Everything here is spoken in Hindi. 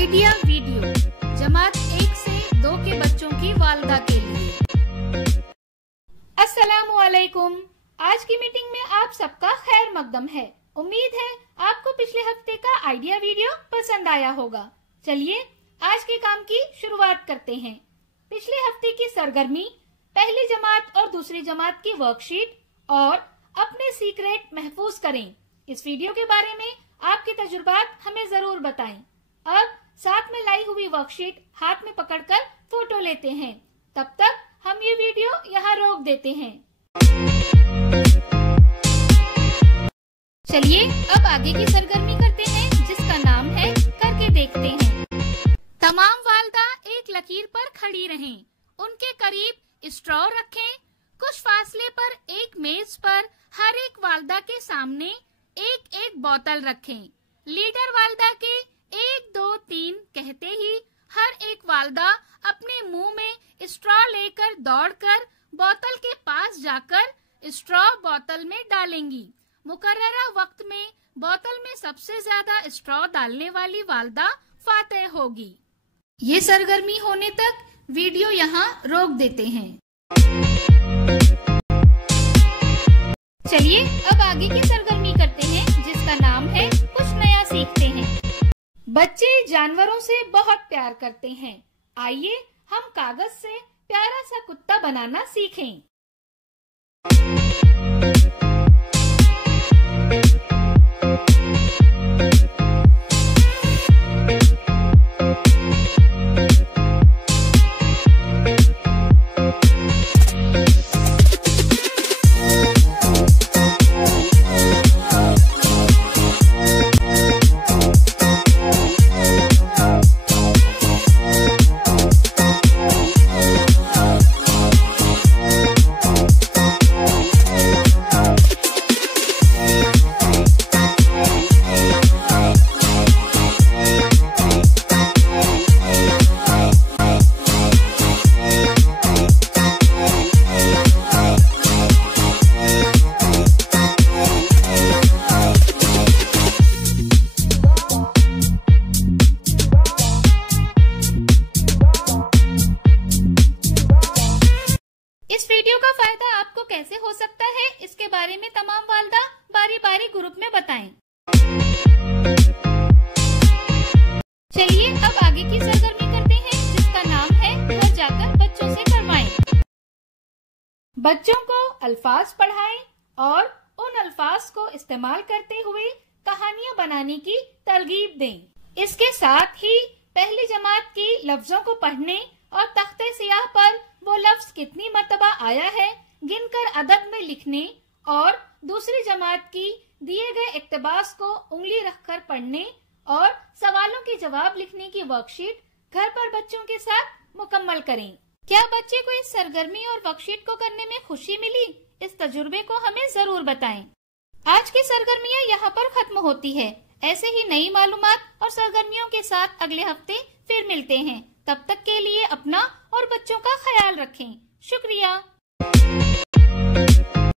आइडिया वीडियो जमात 1 से 2 के बच्चों की वालदा के लिए। अस्सलामुअलैकुम। आज की मीटिंग में आप सबका खैर मकदम है। उम्मीद है आपको पिछले हफ्ते का आइडिया वीडियो पसंद आया होगा। चलिए आज के काम की शुरुआत करते हैं। पिछले हफ्ते की सरगर्मी, पहली जमात और दूसरी जमात की वर्कशीट और अपने सीक्रेट महफूज करें। इस वीडियो के बारे में आपके तजुर्बात हमें जरूर बताएं। अब साथ में लाई हुई वर्कशीट हाथ में पकड़कर फोटो लेते हैं। तब तक हम ये वीडियो यहाँ रोक देते हैं। चलिए अब आगे की सरगर्मी करते हैं, जिसका नाम है करके देखते हैं। तमाम वालदा एक लकीर पर खड़ी रहें। उनके करीब स्ट्रॉ रखें। कुछ फासले पर एक मेज पर हर एक वालदा के सामने एक एक बोतल रखें। लीडर वालदा के 1 2 3 कहते ही हर एक वालदा अपने मुंह में स्ट्रॉ लेकर दौड़कर बोतल के पास जाकर स्ट्रॉ बोतल में डालेंगी। मुकर्ररा वक्त में बोतल में सबसे ज्यादा स्ट्रॉ डालने वाली वालदा फातेह होगी। ये सरगर्मी होने तक वीडियो यहाँ रोक देते हैं। चलिए अब आगे की सरगर्मी करते हैं, जिसका नाम है कुछ नया सीखते हैं। बच्चे जानवरों से बहुत प्यार करते हैं। आइए हम कागज से प्यारा सा कुत्ता बनाना सीखें। इस वीडियो का फायदा आपको कैसे हो सकता है, इसके बारे में तमाम वालदा बारी बारी ग्रुप में बताएं। चलिए अब आगे की सरगर्मी करते हैं, जिसका नाम है घर जाकर बच्चों से करवाएं। बच्चों को अल्फाज पढ़ाएं और उन अल्फाज को इस्तेमाल करते हुए कहानियां बनाने की तरगीब दें। इसके साथ ही पहली जमात की लफ्जों को पढ़ने और तख्ते सियाह पर वो लफ्ज कितनी मर्तबा आया है गिनकर अदद में लिखने और दूसरी जमात की दिए गए इक्तबास को उंगली रखकर पढ़ने और सवालों के जवाब लिखने की वर्कशीट घर पर बच्चों के साथ मुकम्मल करें। क्या बच्चे को इस सरगर्मी और वर्कशीट को करने में खुशी मिली? इस तजुर्बे को हमें जरूर बताएं। आज की सरगर्मियाँ यहाँ पर खत्म होती है। ऐसे ही नई मालूमात और सरगर्मियों के साथ अगले हफ्ते फिर मिलते हैं। तब तक के लिए अपना और बच्चों का ख्याल रखें। शुक्रिया।